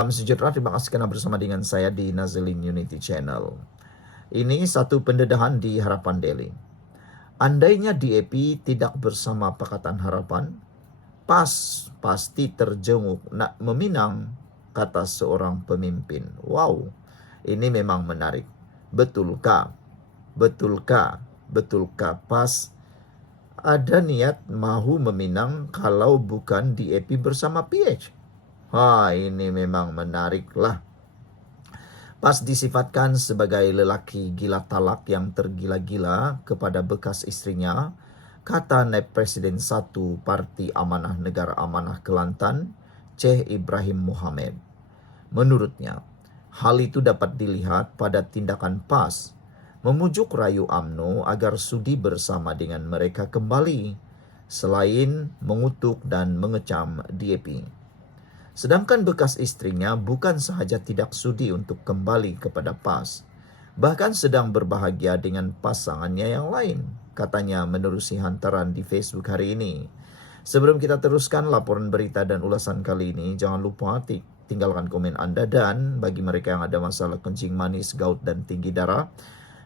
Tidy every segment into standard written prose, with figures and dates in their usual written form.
Salam sejahtera, terima kasih karena bersama dengan saya di Nazilin Unity Channel. Ini satu pendedahan di Harapan Daily. Andainya DAP tidak bersama Pakatan Harapan, PAS pasti terjenguk nak meminang, kata seorang pemimpin. Wow, ini memang menarik. Betulkah? Betulkah? Betulkah PAS ada niat mahu meminang kalau bukan DAP bersama PH? Ini memang menarik lah. PAS disifatkan sebagai lelaki gila talak yang tergila-gila kepada bekas istrinya, kata Naib Presiden 1 Parti Amanah Negara Amanah Kelantan, Ceh Ibrahim Mohamed. Menurutnya, hal itu dapat dilihat pada tindakan PAS memujuk rayu UMNO agar sudi bersama dengan mereka kembali, selain mengutuk dan mengecam DAP. Sedangkan bekas istrinya bukan sahaja tidak sudi untuk kembali kepada PAS, bahkan sedang berbahagia dengan pasangannya yang lain, katanya menerusi hantaran di Facebook hari ini. Sebelum kita teruskan laporan berita dan ulasan kali ini, jangan lupa tinggalkan komen Anda, dan bagi mereka yang ada masalah kencing manis, gout, dan tinggi darah,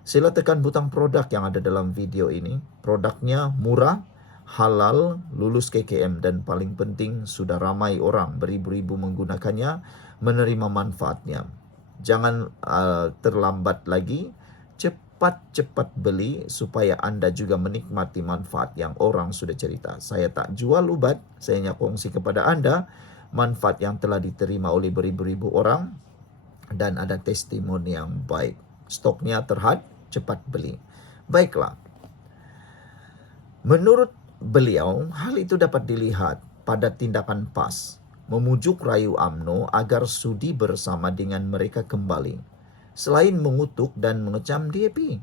sila tekan butang produk yang ada dalam video ini. Produknya murah, halal, lulus KKM, dan paling penting sudah ramai orang beribu-ribu menggunakannya, menerima manfaatnya. Jangan terlambat lagi, cepat-cepat beli supaya Anda juga menikmati manfaat yang orang sudah cerita. Saya tak jual ubat, saya hanya kongsi kepada Anda manfaat yang telah diterima oleh beribu-ribu orang dan ada testimoni yang baik. Stoknya terhad, cepat beli. Baiklah. Menurut beliau, hal itu dapat dilihat pada tindakan PAS memujuk rayu UMNO agar sudi bersama dengan mereka kembali, selain mengutuk dan mengecam DAP.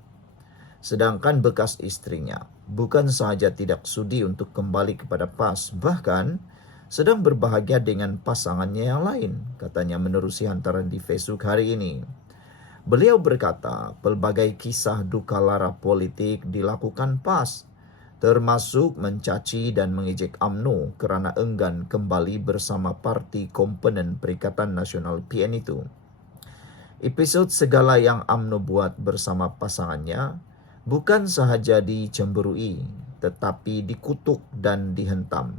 Sedangkan bekas istrinya bukan sahaja tidak sudi untuk kembali kepada PAS, bahkan sedang berbahagia dengan pasangannya yang lain, katanya menerusi hantaran di Facebook hari ini. Beliau berkata, pelbagai kisah duka lara politik dilakukan PAS, termasuk mencaci dan mengejek UMNO kerana enggan kembali bersama parti komponen Perikatan Nasional PN itu. Episod segala yang UMNO buat bersama pasangannya bukan sahaja dicemburui, tetapi dikutuk dan dihentam.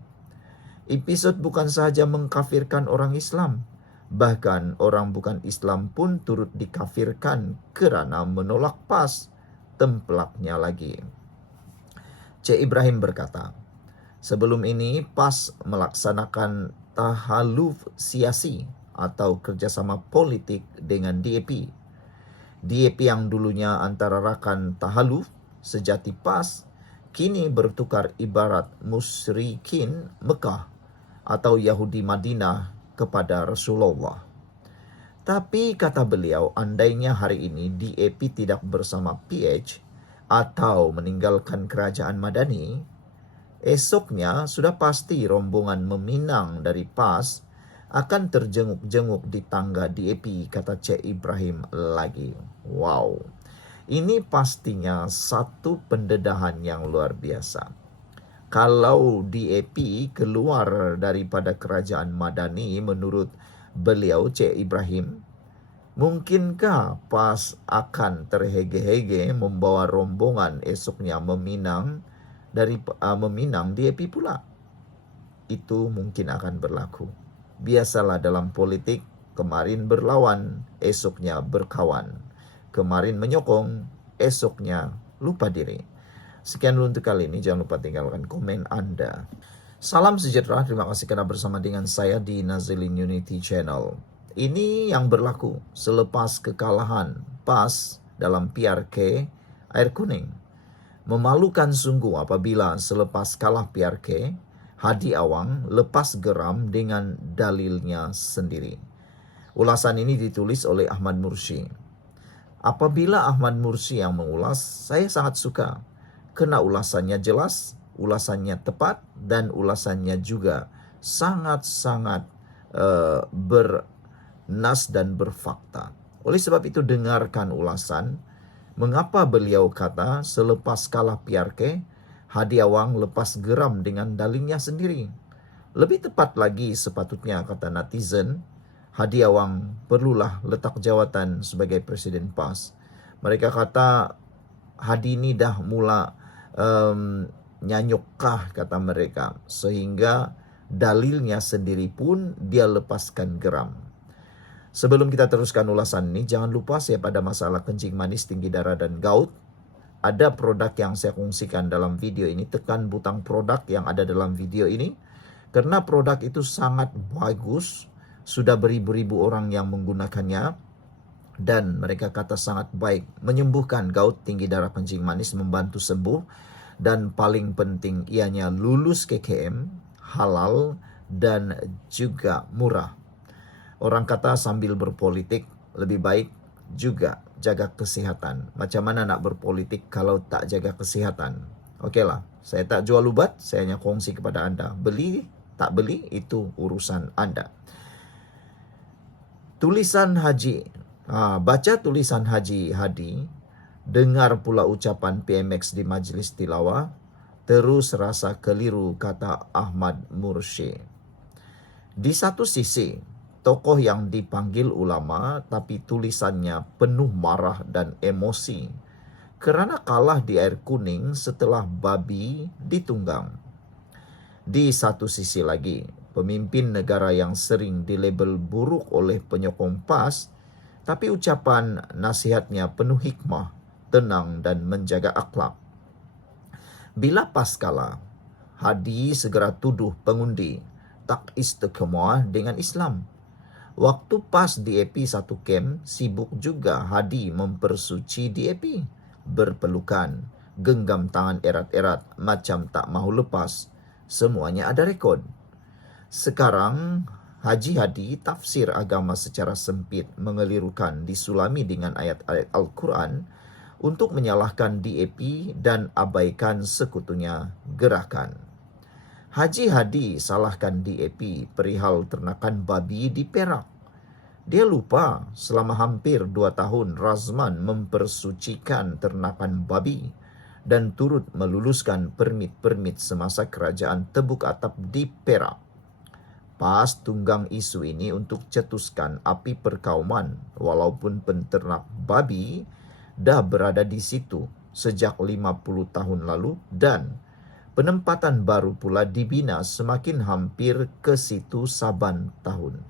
Episod bukan sahaja mengkafirkan orang Islam, bahkan orang bukan Islam pun turut dikafirkan kerana menolak PAS, templaknya lagi. Cik Ibrahim berkata, sebelum ini PAS melaksanakan tahaluf siasi atau kerjasama politik dengan DAP. DAP yang dulunya antara rakan tahaluf sejati PAS, kini bertukar ibarat musyrikin Mekah atau Yahudi Madinah kepada Rasulullah. Tapi kata beliau, andainya hari ini DAP tidak bersama PH atau meninggalkan kerajaan Madani, esoknya sudah pasti rombongan meminang dari PAS akan terjenguk-jenguk di tangga DAP, kata Cik Ibrahim lagi. Wow, ini pastinya satu pendedahan yang luar biasa. Kalau DAP keluar daripada kerajaan Madani, menurut beliau Cik Ibrahim, mungkinkah PAS akan terhege-hege membawa rombongan esoknya meminang DAP pula? Itu mungkin akan berlaku. Biasalah dalam politik, kemarin berlawan, esoknya berkawan. Kemarin menyokong, esoknya lupa diri. Sekian dulu untuk kali ini, jangan lupa tinggalkan komen Anda. Salam sejahtera, terima kasih karena bersama dengan saya di Nazilin Unity Channel. Ini yang berlaku selepas kekalahan PAS dalam PRK Air Kuning. Memalukan sungguh apabila selepas kalah PRK, Hadi Awang lepas geram dengan dalilnya sendiri. Ulasan ini ditulis oleh Ahmad Mursi. Apabila Ahmad Mursi yang mengulas, saya sangat suka. Karena ulasannya jelas, ulasannya tepat, dan ulasannya juga sangat-sangat bernas dan berfakta. Oleh sebab itu, dengarkan ulasan mengapa beliau kata selepas kalah PRK, Hadi Awang lepas geram dengan dalilnya sendiri. Lebih tepat lagi sepatutnya, kata netizen, Hadi Awang perlulah letak jawatan sebagai Presiden PAS. Mereka kata Hadi ini dah mula nyanyukkah kata mereka, sehingga dalilnya sendiri pun dia lepaskan geram. Sebelum kita teruskan ulasan ini, jangan lupa saya pada masalah kencing manis, tinggi darah dan gout. Ada produk yang saya kongsikan dalam video ini, tekan butang produk yang ada dalam video ini. Karena produk itu sangat bagus, sudah beribu-ribu orang yang menggunakannya. Dan mereka kata sangat baik, menyembuhkan gout, tinggi darah, kencing manis, membantu sembuh. Dan paling penting ianya lulus KKM, halal, dan juga murah. Orang kata sambil berpolitik, lebih baik juga jaga kesehatan. Macam mana nak berpolitik kalau tak jaga kesehatan? Okeylah, saya tak jual ubat, saya hanya kongsi kepada anda. Beli, tak beli, itu urusan anda. Tulisan Haji, baca tulisan Haji Hadi, dengar pula ucapan PMX di Majlis Tilawah, terus rasa keliru, kata Ahmad Mursyid. Di satu sisi, tokoh yang dipanggil ulama tapi tulisannya penuh marah dan emosi kerana kalah di air kuning setelah babi ditunggang. Di satu sisi lagi, pemimpin negara yang sering dilabel buruk oleh penyokong PAS, tapi ucapan nasihatnya penuh hikmah, tenang dan menjaga akhlak. Bila PAS kalah, Hadi segera tuduh pengundi tak istiqamah dengan Islam. Waktu PAS DAP satu kem, sibuk juga Hadi mempersuci DAP. Berpelukan, genggam tangan erat-erat macam tak mahu lepas. Semuanya ada rekod. Sekarang, Haji Hadi tafsir agama secara sempit, mengelirukan, disulami dengan ayat-ayat Al-Quran untuk menyalahkan DAP dan abaikan sekutunya gerakan. Haji Hadi salahkan DAP perihal ternakan babi di Perak. Dia lupa selama hampir 2 tahun Razman mempersucikan ternakan babi dan turut meluluskan permit-permit semasa kerajaan Tebuk Atap di Perak. PAS tunggang isu ini untuk cetuskan api perkauman walaupun penternak babi dah berada di situ sejak 50 tahun lalu dan penempatan baru pula dibina semakin hampir ke situ saban tahun.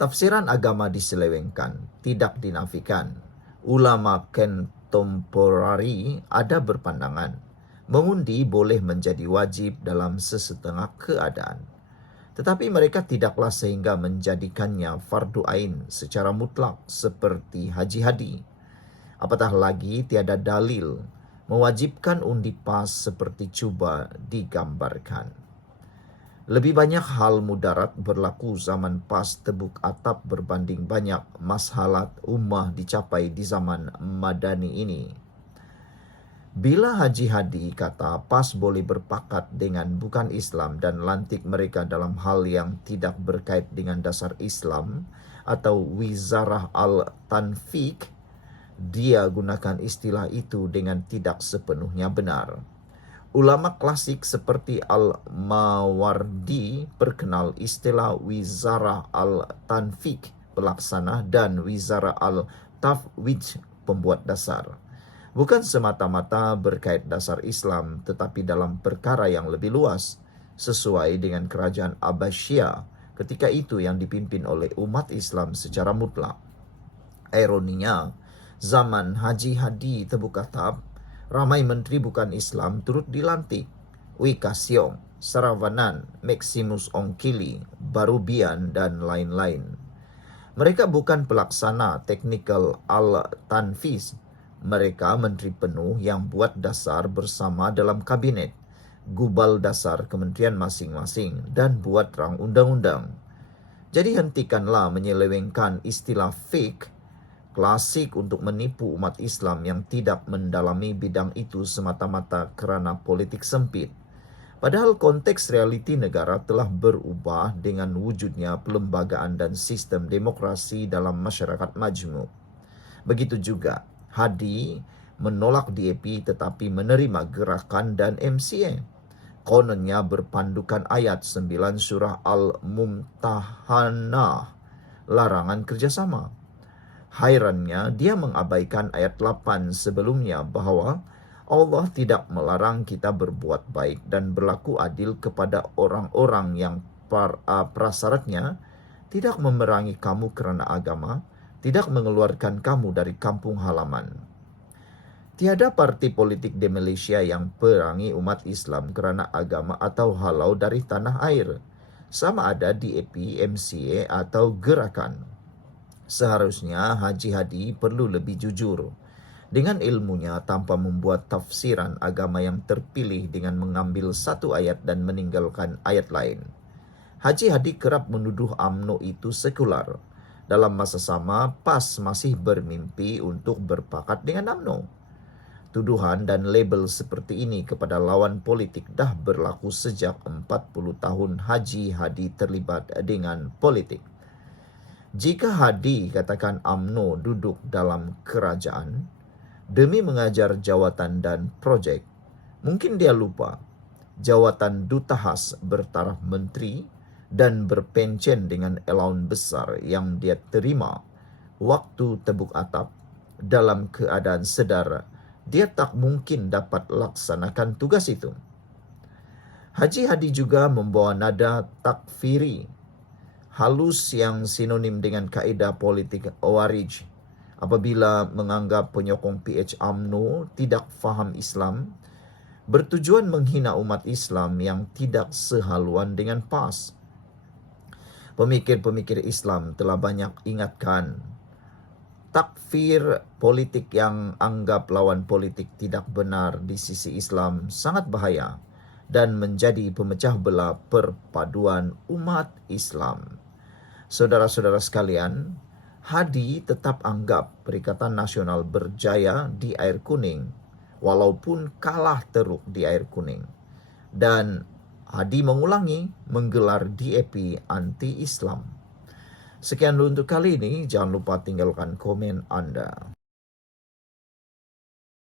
Tafsiran agama diselewengkan, tidak dinafikan. Ulama kontemporari ada berpandangan, mengundi boleh menjadi wajib dalam sesetengah keadaan. Tetapi mereka tidaklah sehingga menjadikannya fardu ain secara mutlak seperti Haji Hadi. Apatah lagi tiada dalil mewajibkan undi PAS seperti cuba digambarkan. Lebih banyak hal mudarat berlaku zaman PAS Tebuk Atap berbanding banyak masalah ummah dicapai di zaman Madani ini. Bila Haji Hadi kata PAS boleh berpakat dengan bukan Islam dan lantik mereka dalam hal yang tidak berkait dengan dasar Islam atau Wizarah Al-Tanfiq, dia gunakan istilah itu dengan tidak sepenuhnya benar. Ulama klasik seperti Al-Mawardi perkenal istilah Wizarah Al-Tanfiq pelaksana dan Wizarah Al-Tafwid pembuat dasar. Bukan semata-mata berkait dasar Islam tetapi dalam perkara yang lebih luas sesuai dengan kerajaan Abbasiyah ketika itu yang dipimpin oleh umat Islam secara mutlak. Ironinya, zaman Haji Hadi Tebuk Atap, ramai menteri bukan Islam turut dilantik. Wika Siong, Saravanan, Maximus Ongkili, Barubian dan lain-lain. Mereka bukan pelaksana teknikal Al-Tanfiz. Mereka menteri penuh yang buat dasar bersama dalam kabinet, gubal dasar kementerian masing-masing dan buat rang undang-undang. Jadi hentikanlah menyelewengkan istilah fake klasik untuk menipu umat Islam yang tidak mendalami bidang itu semata-mata kerana politik sempit. Padahal konteks realiti negara telah berubah dengan wujudnya pelembagaan dan sistem demokrasi dalam masyarakat majmuk. Begitu juga Hadi menolak DAP tetapi menerima gerakan dan MCA. kononnya berpandukan ayat 9 surah Al-Mumtahanah, larangan kerjasama. Hairannya, dia mengabaikan ayat 8 sebelumnya bahwa Allah tidak melarang kita berbuat baik dan berlaku adil kepada orang-orang yang prasyaratnya tidak memerangi kamu kerana agama, tidak mengeluarkan kamu dari kampung halaman. Tiada parti politik di Malaysia yang perangi umat Islam kerana agama atau halau dari tanah air, sama ada DAP, MCA atau gerakan. Seharusnya Haji Hadi perlu lebih jujur dengan ilmunya tanpa membuat tafsiran agama yang terpilih dengan mengambil satu ayat dan meninggalkan ayat lain. Haji Hadi kerap menuduh UMNO itu sekular. Dalam masa sama, PAS masih bermimpi untuk berpakat dengan UMNO. Tuduhan dan label seperti ini kepada lawan politik dah berlaku sejak 40 tahun Haji Hadi terlibat dengan politik. Jika Hadi katakan UMNO duduk dalam kerajaan demi mengajar jawatan dan projek, mungkin dia lupa jawatan duta khas bertaraf menteri dan berpencen dengan allowance besar yang dia terima waktu tebuk atap dalam keadaan sedar dia tak mungkin dapat laksanakan tugas itu. Haji Hadi juga membawa nada takfiri halus yang sinonim dengan kaedah politik Awarij apabila menganggap penyokong PH UMNO tidak faham Islam, bertujuan menghina umat Islam yang tidak sehaluan dengan PAS. Pemikir-pemikir Islam telah banyak ingatkan, takfir politik yang anggap lawan politik tidak benar di sisi Islam sangat bahaya dan menjadi pemecah belah perpaduan umat Islam. Saudara-saudara sekalian, Hadi tetap anggap Perikatan Nasional berjaya di air kuning walaupun kalah teruk di air kuning. Dan Hadi mengulangi menggelar DAP anti-Islam. Sekian dulu untuk kali ini. Jangan lupa tinggalkan komen Anda.